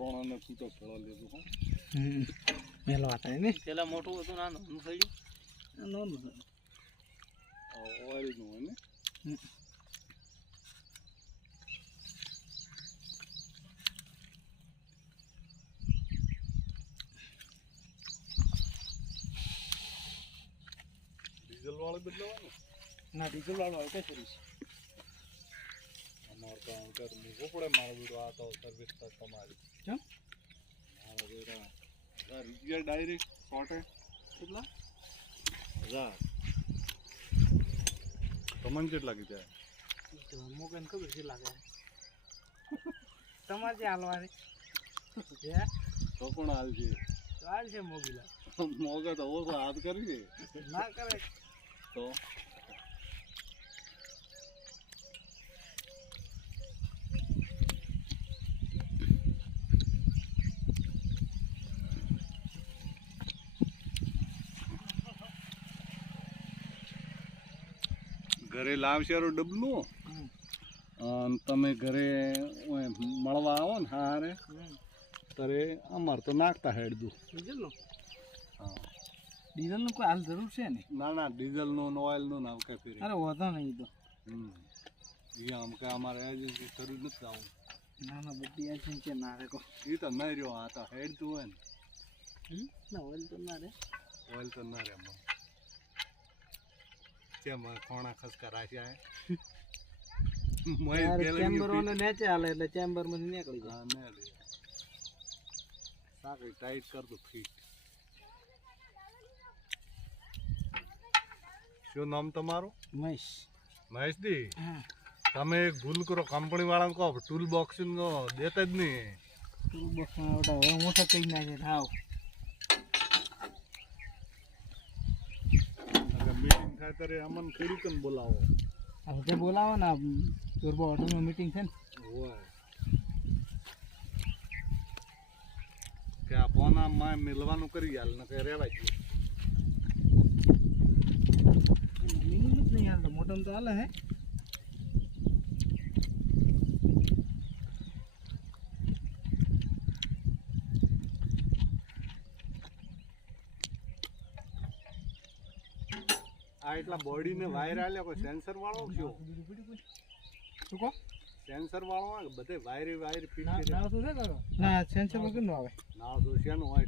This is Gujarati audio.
કોરોના ને છૂટો ફળો લીધું હો મેલો હતા ને પેલા મોટું હતું નાનું થઈ ગયું નાનું ઓઇલ નું હોય ને ડીઝલ વાળું બદલવાનું ના ડીઝલ વાળો આવે કે સર્વિસ અમારે તો અંકર મૂકવો પડે મારો બેટો આ તો સર્વિસ તો તમારી કેમ મારો બેટા 1000 રૂપિયા ડાયરેક્ટ કોટે કેટલા 1000 તમને કેટલા કીધા તો મોગન ખબર છે લાગે તમારે જે હાલવારી હે તો પણ હાલ છે હાલ છે મોગીલા મોગા તો ઓછો હાથ કરી ના કરે તો ઘરે લાવશે ડબલું અને તમે ઘરે મળવા આવો ને હારે ત્યારે અમારે તો નાખતા હેડતું ડીઝલ નો હા ડીઝલ નું કોઈ હાલ જરૂર છે ને ના ના ડીઝલનું ને ઓઇલનું નામ કઈ ફેરી અરે વધો નહીં તો એ આમ કે અમારે એજન્સી શરૂ નથી આવું ના ના બધી આ છે ના રે કો એ તો નહીં રહ્યો આ તો હેડતું હોય ને ના ઓઇલ તો ના રે ઓઇલ તો ના રે એમાં કેમ ખોણા ખસકા રાખ્યા ચેમ્બર ને નેચે હાલે એટલે ચેમ્બર માંથી નીકળી જાય હા ને સાકરી ટાઈટ કર દો ફીટ શું નામ તમારું મહેશ મહેશજી હા તમે એક ભૂલ કરો કંપની વાળાને કહો ટૂલ બોક્સ નો દેતા જ નહીં ટૂલ બોક્સ માં ઓટા હવે મોટા કઈ નાખે થાવ મીટિંગ થાય ત્યારે અમને ખેડૂતોને બોલાવો હવે તે બોલાવો ને ચોરબા હોટલમાં મીટિંગ છે ને હોય કે આ પોનામાં મિલવાનું કરી હાલ ને કે રેવાય ગયું મિનિમમ જ નહીં હાલ તો મોટમ તો હાલે હે આ એટલા બોડી ને વાયર આલ્યા કોઈ સેન્સર વાળો શું શું કહો સેન્સર વાળો બધે વાયર ફિટ ના ના શું છે ના સેન્સર વગર નો આવે ના તો શેનું હોય